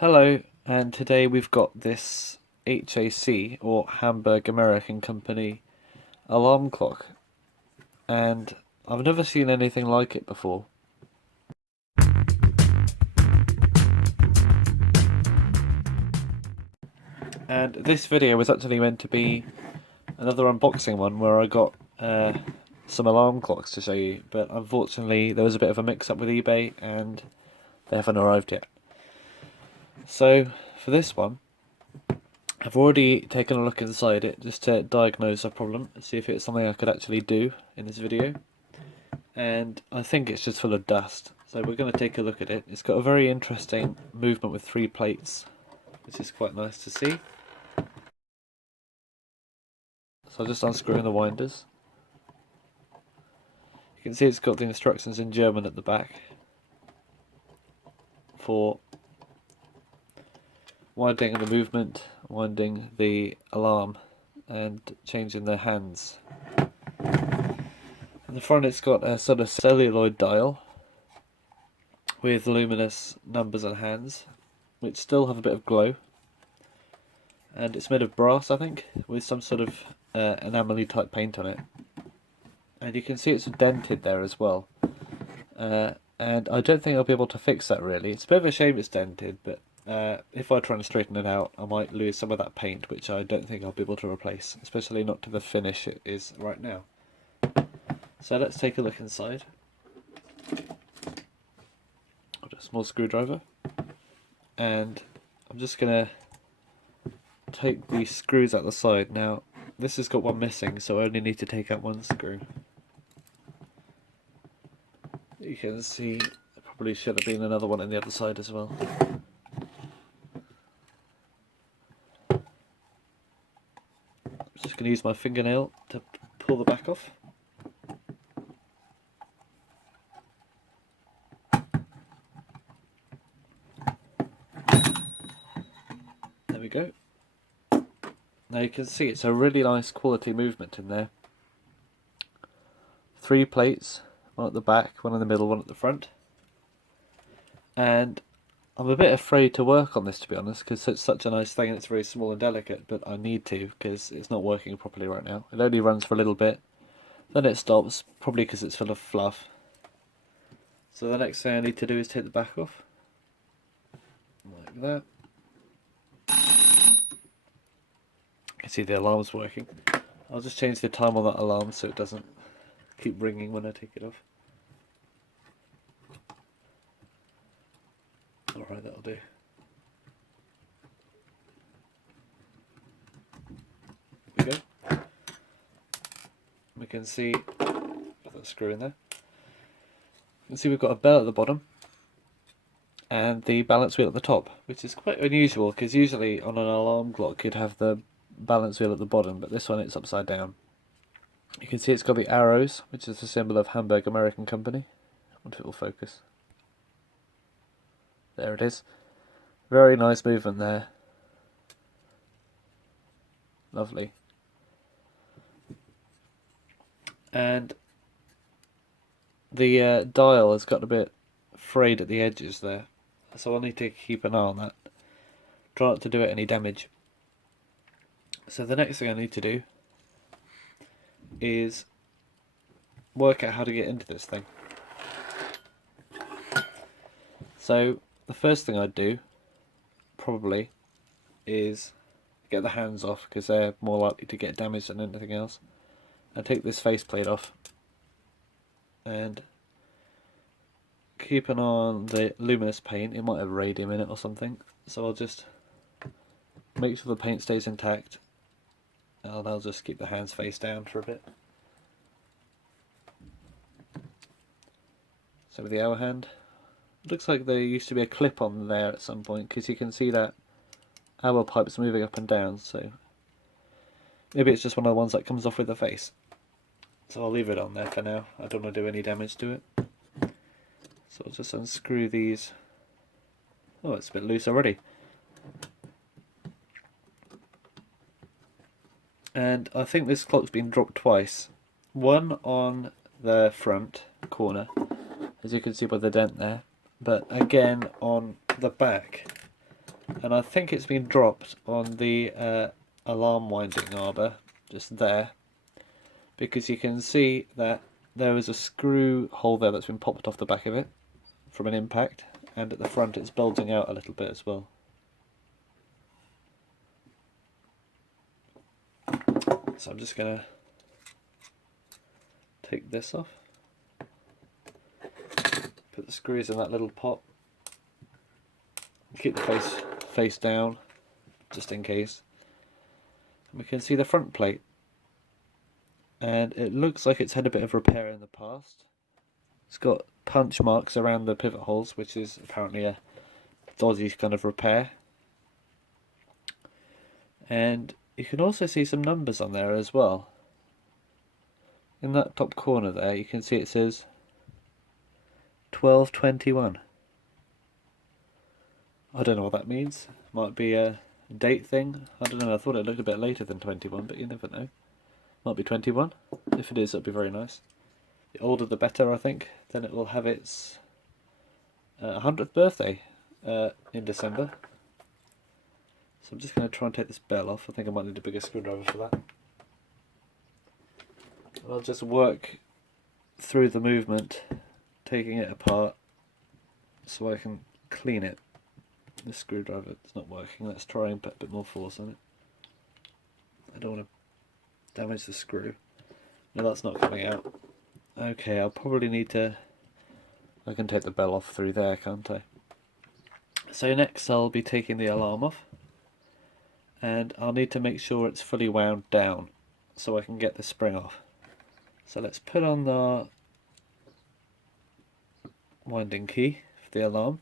Hello, and today we've got this HAC, or Hamburg American Company, alarm clock, and I've never seen anything like it before. And this video was actually meant to be another unboxing one where I got some alarm clocks to show you, but unfortunately there was a bit of a mix-up with eBay and they haven't arrived yet. So, for this one, I've already taken a look inside it just to diagnose a problem, see if it's something I could actually do in this video. And I think it's just full of dust. So we're going to take a look at it. It's got a very interesting movement with 3 plates, which is quite nice to see. So I'm just unscrewing the winders. You can see it's got the instructions in German at the back for winding the movement, winding the alarm, and changing the hands. In the front it's got a sort of celluloid dial with luminous numbers and hands, which still have a bit of glow. And it's made of brass, I think, with some sort of enamel type paint on it. And you can see it's dented there as well. And I don't think I'll be able to fix that really. It's a bit of a shame it's dented, but if I try and straighten it out, I might lose some of that paint, which I don't think I'll be able to replace, especially not to the finish it is right now. So let's take a look inside. Got a small screwdriver, and I'm just gonna take the screws out the side. Now this has got one missing, so I only need to take out one screw. You can see there probably should have been another one on the other side as well. I'm just going to use my fingernail to pull the back off. There we go. Now you can see it's a really nice quality movement in there. 3 plates, one at the back, one in the middle, one at the front. And I'm a bit afraid to work on this, to be honest, because it's such a nice thing and it's very small and delicate, but I need to because it's not working properly right now. It only runs for a little bit, then it stops, probably because it's full of fluff. So the next thing I need to do is take the back off, like that. You can see the alarm's working. I'll just change the time on that alarm so it doesn't keep ringing when I take it off. Alright, that'll do. There we go. We can see, put that screw in there. You can see we've got a bell at the bottom and the balance wheel at the top, which is quite unusual because usually on an alarm clock you'd have the balance wheel at the bottom, but this one it's upside down. You can see it's got the arrows, which is the symbol of Hamburg American Company. I wonder if it will focus. There it is. Very nice movement there. Lovely. And the dial has got a bit frayed at the edges there, so I'll need to keep an eye on that. Try not to do it any damage. So the next thing I need to do is work out how to get into this thing. So the first thing I'd do probably is get the hands off because they're more likely to get damaged than anything else. I take this faceplate off and keep an eye on the luminous paint. It might have radium in it or something, so I'll just make sure the paint stays intact and I'll just keep the hands face down for a bit. So with the hour hand, it looks like there used to be a clip on there at some point because you can see that hour pipe's moving up and down, so maybe it's just one of the ones that comes off with the face. So I'll leave it on there for now. I don't want to do any damage to it. So I'll just unscrew these. Oh, it's a bit loose already. And I think this clock's been dropped twice. One on the front corner, as you can see by the dent there, but again on the back and I think it's been dropped on the alarm winding arbor just there, because you can see that there is a screw hole there that's been popped off the back of it from an impact, and at the front it's bulging out a little bit as well. So I'm just going to take this off, put the screws in that little pot, keep the face down just in case, and we can see the front plate, and it looks like it's had a bit of repair in the past. It's got punch marks around the pivot holes, which is apparently a dodgy kind of repair, and you can also see some numbers on there as well. In that top corner there you can see it says 1221. I don't know what that means. Might be a date thing. I don't know, I thought it looked a bit later than 21, but you never know. Might be 21. If it is, it'll be very nice. The older the better, I think. Then it will have its 100th birthday in December. So I'm just going to try and take this bell off. I think I might need a bigger screwdriver for that. I'll just work through the movement, taking it apart so I can clean it. This screwdriver is not working. Let's try and put a bit more force on it. I don't want to damage the screw. No, that's not coming out. Okay, I'll probably need to... I can take the bell off through there, can't I? So next I'll be taking the alarm off, and I'll need to make sure it's fully wound down so I can get the spring off. So let's put on the winding key for the alarm.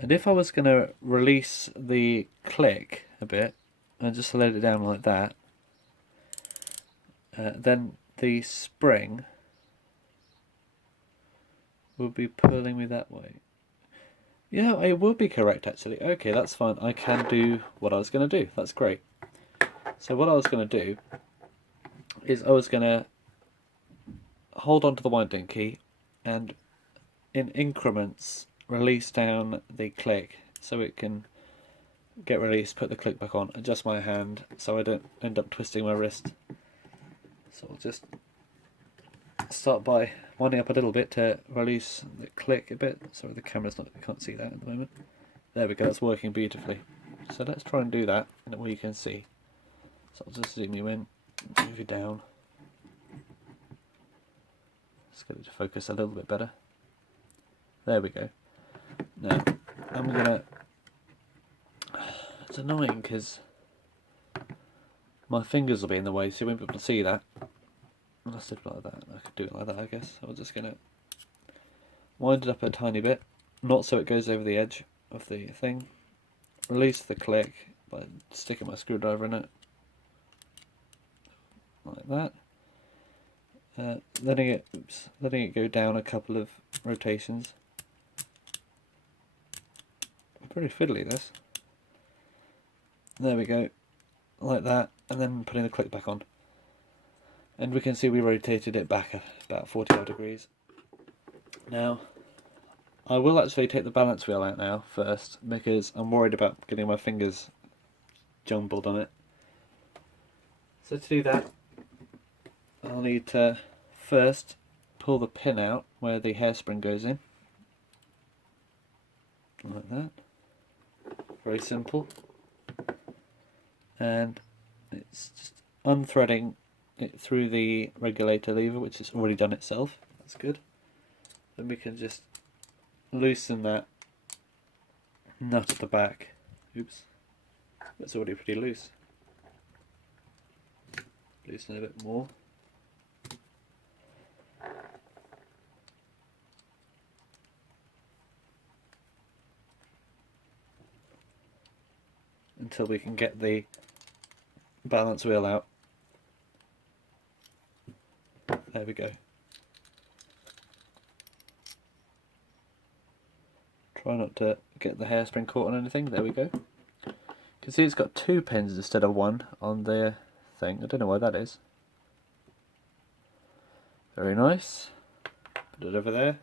And if I was going to release the click a bit and just let it down like that, then the spring will be pulling me that way. Yeah, I will be correct actually. Okay, that's fine. I can do what I was going to do. That's great. So what I was going to do is I was going to hold on to the winding key and in increments release down the click so it can get released, put the click back on, adjust my hand so I don't end up twisting my wrist. So I'll just start by winding up a little bit to release the click a bit. Sorry, the camera's not, I can't see that at the moment. There we go, that's working beautifully. So let's try and do that in a way you can see. So I'll just zoom you in, move you down. Let's get it to focus a little bit better. There we go. Now, I'm gonna... It's annoying because my fingers will be in the way, so you won't be able to see that. Unless I did it like that. I could do it like that, I guess. I'm just gonna wind it up a tiny bit, not so it goes over the edge of the thing. Release the click by sticking my screwdriver in it. Like that. Letting it go down a couple of rotations. Pretty fiddly this. There we go, like that, and then putting the click back on. And we can see we rotated it back about 45 degrees. Now, I will actually take the balance wheel out now first, because I'm worried about getting my fingers jumbled on it. So to do that, I'll need to first pull the pin out where the hairspring goes in. Like that. Very simple. And it's just unthreading it through the regulator lever, which has already done itself. That's good. Then we can just loosen that nut at the back. Oops. That's already pretty loose. Loosen it a bit more. Until we can get the balance wheel out. There we go. Try not to get the hairspring caught on anything. There we go. You can see it's got 2 pins instead of 1 on the thing. I don't know why that is. Very nice. Put it over there.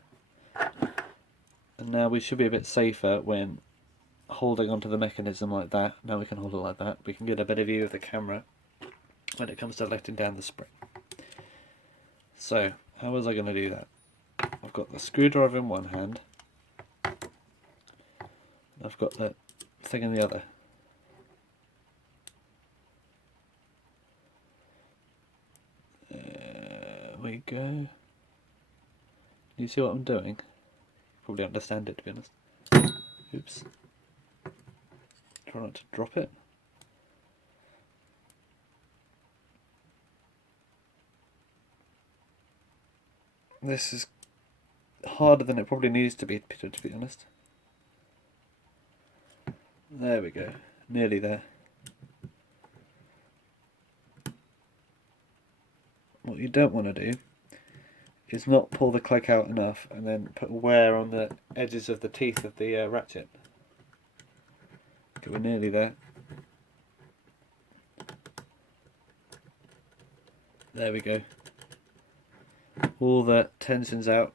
And now we should be a bit safer when holding onto the mechanism like that. Now we can hold it like that. We can get a better view of the camera when it comes to letting down the spring. So, how was I going to do that? I've got the screwdriver in one hand. I've got the thing in the other. There we go. You see what I'm doing? Probably understand it, to be honest. Oops. Try not to drop it. This is harder than it probably needs to be honest. There we go. Nearly there. What you don't want to do is not pull the click out enough and then put wear on the edges of the teeth of the ratchet. Okay, we're nearly there. There we go. All the tension's out.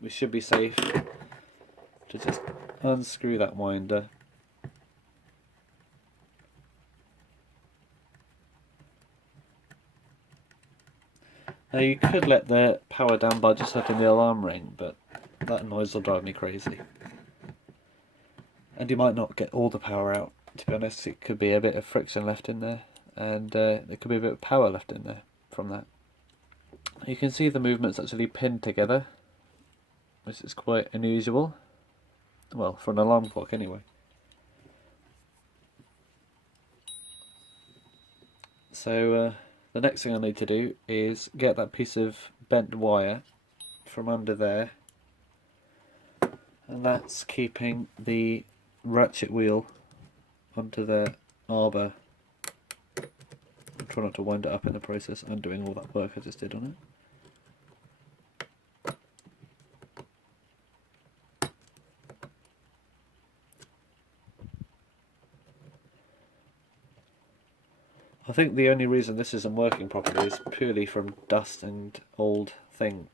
We should be safe to just unscrew that winder. Now you could let the power down by just letting the alarm ring, but that noise will drive me crazy. And you might not get all the power out, to be honest. It could be a bit of friction left in there, and there could be a bit of power left in there from that. You can see the movement's actually pinned together, which is quite unusual. Well, for an alarm clock anyway. So the next thing I need to do is get that piece of bent wire from under there, and that's keeping the ratchet wheel onto the arbor. I'm trying not to wind it up in the process, undoing all that work I just did on it. I think the only reason this isn't working properly is purely from dust and old thing.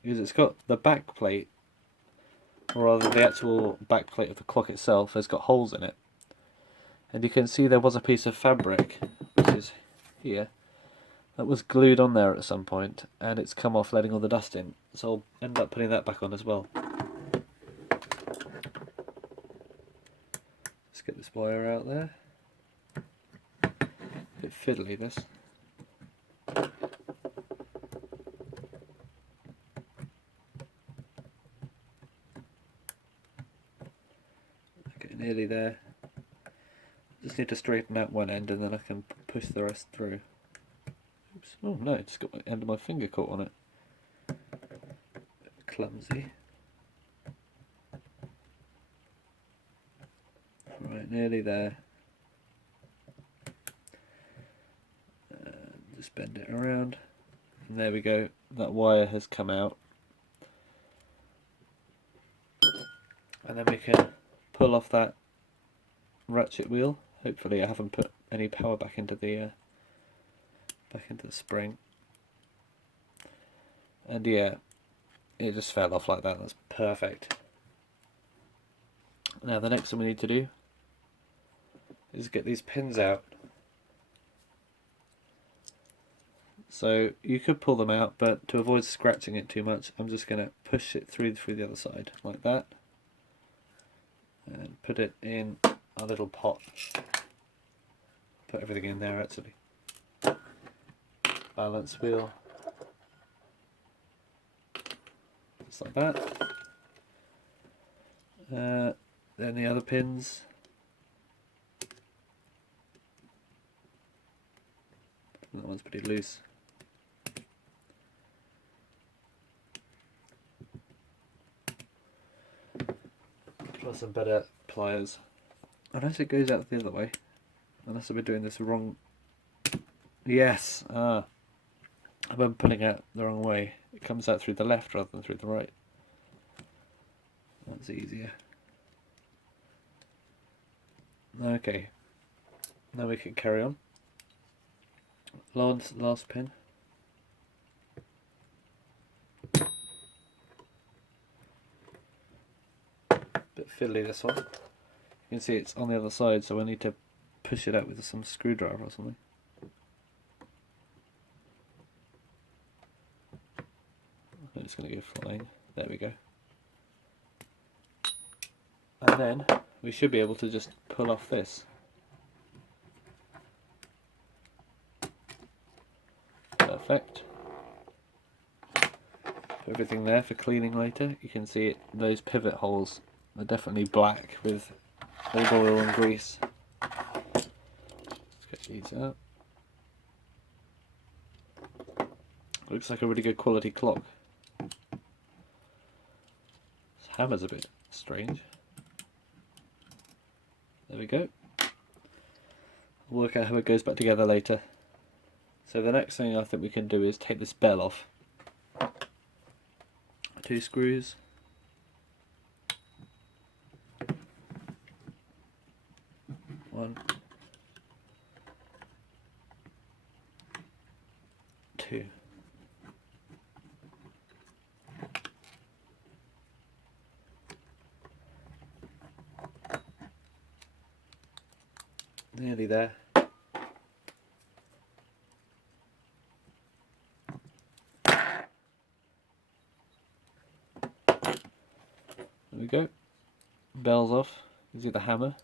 Because it's got the back plate, or rather the actual back plate of the clock itself has got holes in it. And you can see there was a piece of fabric, which is here, that was glued on there at some point, and it's come off letting all the dust in. So I'll end up putting that back on as well. Let's get this wire out there. Bit fiddly this. Okay, nearly there. Just need to straighten out one end and then I can push the rest through. Oops. Oh no, just got the end of my finger caught on it. Clumsy. Right, nearly there. Just bend it around. And there we go. That wire has come out. And then we can pull off that ratchet wheel. Hopefully I haven't put any power back into the spring. And yeah, it just fell off like that. That's perfect. Now the next thing we need to do is get these pins out. So you could pull them out, but to avoid scratching it too much, I'm just going to push it through the other side like that, and put it in a little pot. Put everything in there actually. Balance wheel, just like that. Then the other pins. That one's pretty loose. Try some better pliers. Unless it goes out the other way. Unless I've been doing this wrong. Yes! I've been pulling out the wrong way. It comes out through the left rather than through the right. That's easier. Okay. Now we can carry on. Last pin. bit fiddly, this one. You can see it's on the other side, so I need to push it out with some screwdriver or something. I'm just going to go flying. There we go. And then we should be able to just pull off this. Perfect. Put everything there for cleaning later. You can see it, those pivot holes are definitely black with old oil and grease. Let's get these out. Looks like a really good quality clock. This hammer's a bit strange. There we go. We'll work out how it goes back together later. So the next thing I think we can do is take this bell off. 2 screws. One. 2. Nearly there. There we go. Bell's off. You see the hammer?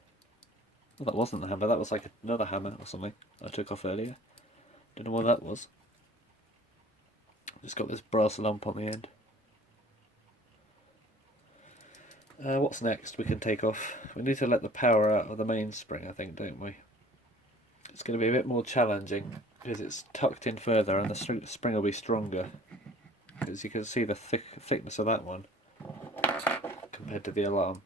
Well, that wasn't the hammer, that was like another hammer or something I took off earlier. Don't know what that was. Just got this brass lump on the end. What's next we can take off? We need to let the power out of the mainspring, I think, don't we? It's going to be a bit more challenging because it's tucked in further and the spring will be stronger. Because you can see the thickness of that one compared to the alarm.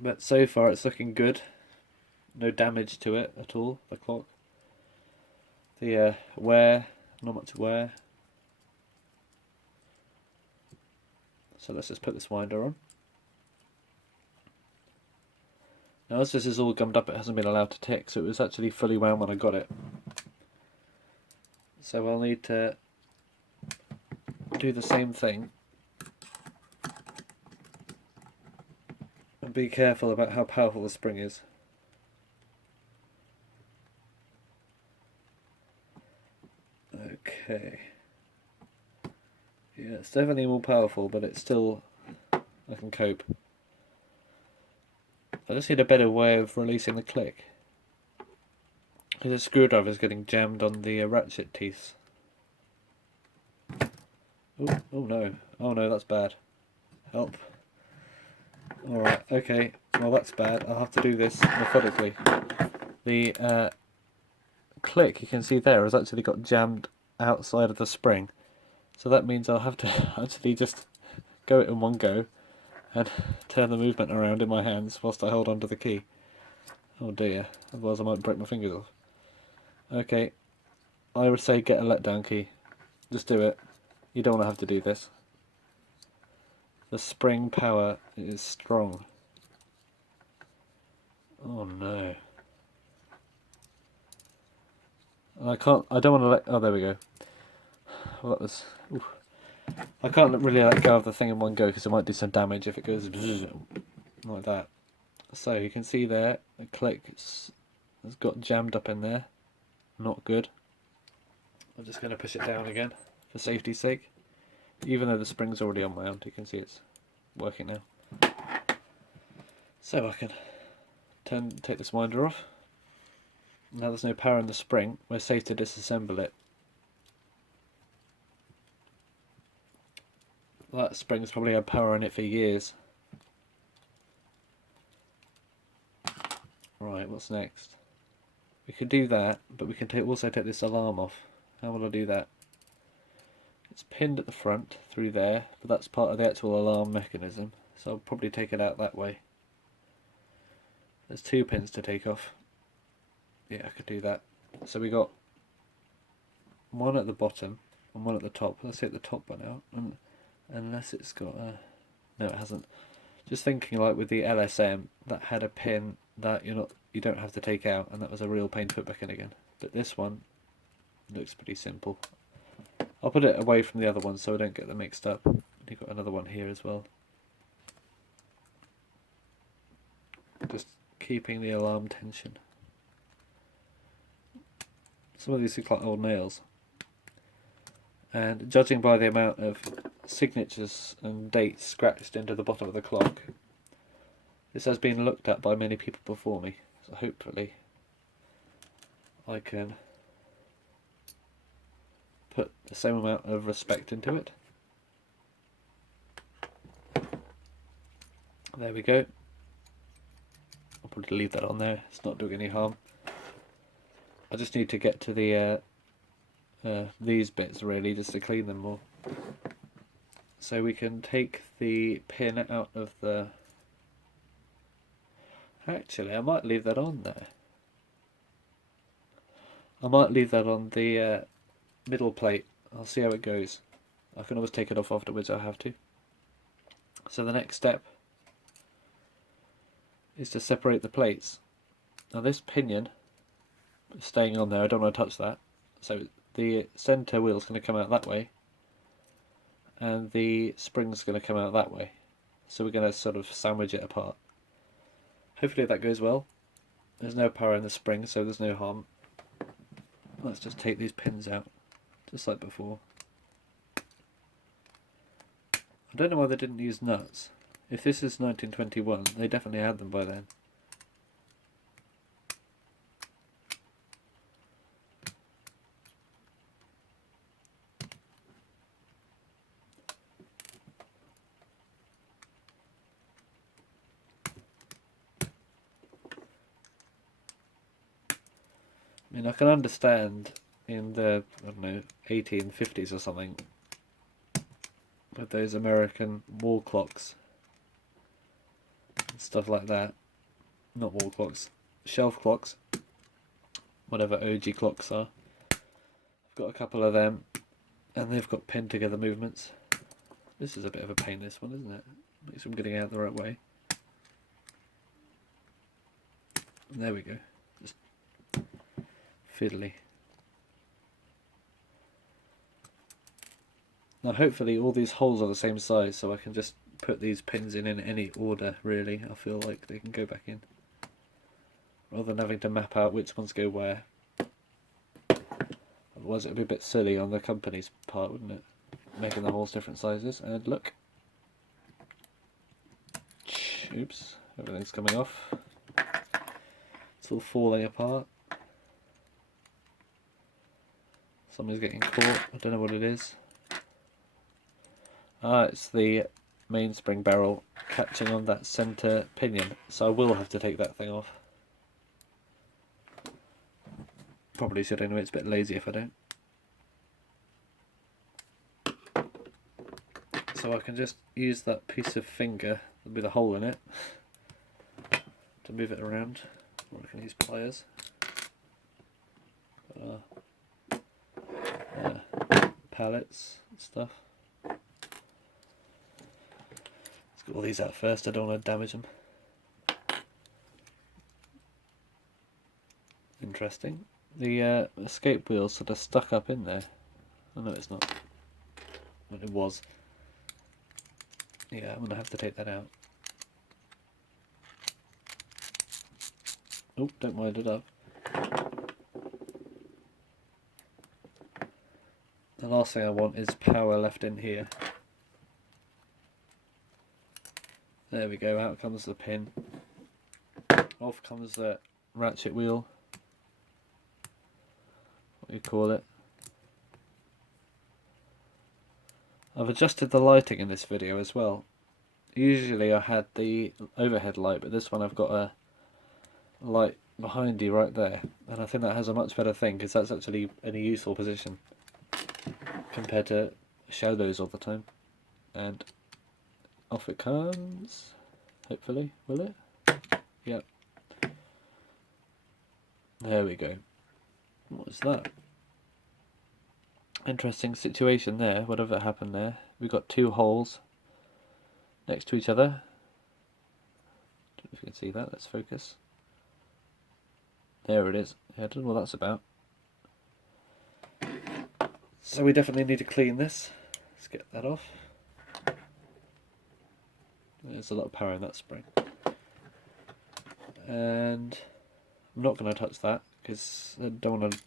But so far it's looking good. No damage to it at all, the clock. The wear, not much wear. So let's just put this winder on. Now as this is all gummed up, it hasn't been allowed to tick, so it was actually fully wound when I got it. So I'll need to do the same thing. And be careful about how powerful the spring is. Okay. Yeah, it's definitely more powerful, but it's still, I can cope. I just need a better way of releasing the click. Because the screwdriver is getting jammed on the ratchet teeth. Oh no. Oh no, that's bad. Help. Alright, okay. Well, that's bad. I'll have to do this methodically. The click you can see there has actually got jammed outside of the spring. So that means I'll have to actually just go it in one go and turn the movement around in my hands whilst I hold onto the key. Oh dear, otherwise I might break my fingers off. Okay, I would say get a letdown key. Just do it. You don't want to have to do this. The spring power is strong. Oh no. I don't want to let, oh there we go. Well, that was, oof. I can't really let go of the thing in one go because it might do some damage if it goes like that. So you can see there, the click has got jammed up in there. Not good. I'm just going to push it down again for safety's sake. Even though the spring's already on my arm, you can see it's working now. So I can take this winder off. Now there's no power in the spring, we're safe to disassemble it. That spring's probably had power in it for years. Right, what's next? We could do that, but we can also take this alarm off. How will I do that? It's pinned at the front through there, but that's part of the actual alarm mechanism, so I'll probably take it out that way. There's 2 pins to take off. Yeah, I could do that. So we got one at the bottom and one at the top. Let's hit the top one out. And unless it's got a... No, it hasn't. Just thinking, like with the LSM, that had a pin that you don't have to take out, and that was a real pain to put back in again. But this one looks pretty simple. I'll put it away from the other one so I don't get them mixed up. You You've got another one here as well. Just keeping the alarm tension. Some of these look like old nails. And judging by the amount of signatures and dates scratched into the bottom of the clock, this has been looked at by many people before me, so hopefully I can put the same amount of respect into it. There we go. I'll probably leave that on there, it's not doing any harm. I just need to get to the these bits really, just to clean them more. So we can take the pin out of the... Actually, I might leave that on there. I might leave that on the middle plate. I'll see how it goes. I can always take it off afterwards if I have to. So the next step is to separate the plates. Now this pinion is staying on there, I don't want to touch that. So the centre wheel is going to come out that way, and the spring's going to come out that way. So we're going to sort of sandwich it apart. Hopefully that goes well. There's no power in the spring, so there's no harm. Let's just take these pins out, just like before. I don't know why they didn't use nuts. If this is 1921, they definitely had them by then. I mean, I can understand in the, I don't know, 1850s or something, with those American wall clocks and stuff like that. Not wall clocks, shelf clocks, whatever OG clocks are. I've got a couple of them, and they've got pinned together movements. This is a bit of a pain, this one, isn't it? Makes them getting out the right way. And there we go. Just fiddly. Now hopefully all these holes are the same size, so I can just put these pins in any order really. I feel like they can go back in, rather than having to map out which ones go where. Otherwise it would be a bit silly on the company's part, wouldn't it? Making the holes different sizes. And look. Oops, everything's coming off. It's all falling apart. Somebody's getting caught, I don't know what it is. Ah, it's the mainspring barrel catching on that centre pinion, so I will have to take that thing off. Probably should anyway, it's a bit lazy if I don't. So I can just use that piece of finger with a hole in it to move it around, or I can use pliers. Pallets and stuff. Let's get all these out first, I don't want to damage them. Interesting. The escape wheel's sort of stuck up in there. Oh no, it's not. Well, it was. Yeah, I'm going to have to take that out. Oh, don't wind it up. The last thing I want is power left in here. There we go, out comes the pin. Off comes the ratchet wheel. What do you call it? I've adjusted the lighting in this video as well. Usually I had the overhead light, but this one I've got a light behind you right there. And I think that has a much better thing, because that's actually in a useful position compared to shadows all the time. And off it comes, hopefully, will it? Yep. There we go. What was that? Interesting situation there, whatever happened there. We've got two holes next to each other. Don't know if you can see that, let's focus. There it is. Yeah, I don't know what that's about. So we definitely need to clean this. Let's get that off. There's a lot of power in that spring. And I'm not going to touch that because I don't want to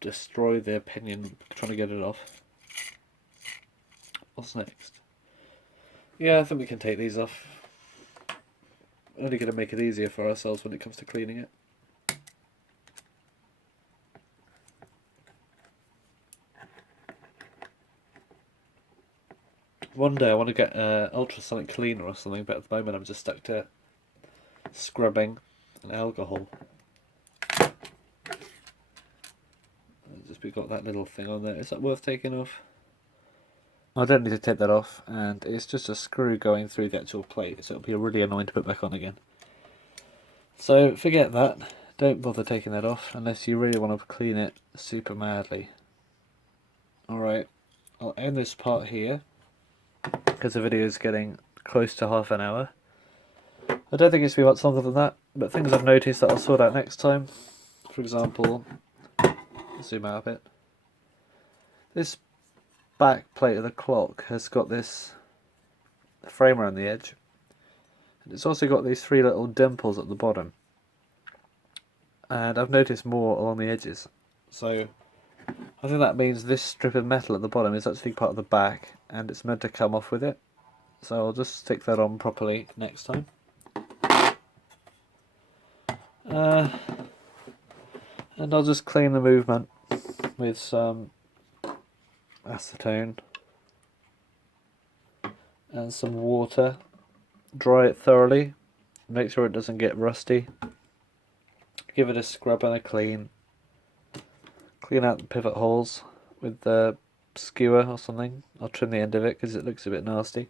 destroy the pinion trying to get it off. What's next? Yeah, I think we can take these off. Only going to make it easier for ourselves when it comes to cleaning it. One day I want to get an ultrasonic cleaner or something, but at the moment I'm just stuck to scrubbing and alcohol. We've got that little thing on there. Is that worth taking off? I don't need to take that off, and it's just a screw going through the actual plate, so it'll be really annoying to put back on again. So forget that. Don't bother taking that off unless you really want to clean it super madly. Alright, I'll end this part here because the video is getting close to half an hour. I don't think it's going to be much longer than that, but things I've noticed that I'll sort out next time. For example, zoom out a bit. This back plate of the clock has got this frame around the edge, and it's also got these 3 little dimples at the bottom, and I've noticed more along the edges, so I think that means this strip of metal at the bottom is actually part of the back and it's meant to come off with it, so I'll just stick that on properly next time. And I'll just clean the movement with some acetone and some water. Dry it thoroughly, make sure it doesn't get rusty. Give it a scrub and a clean. Clean out the pivot holes with the skewer or something. I'll trim the end of it because it looks a bit nasty.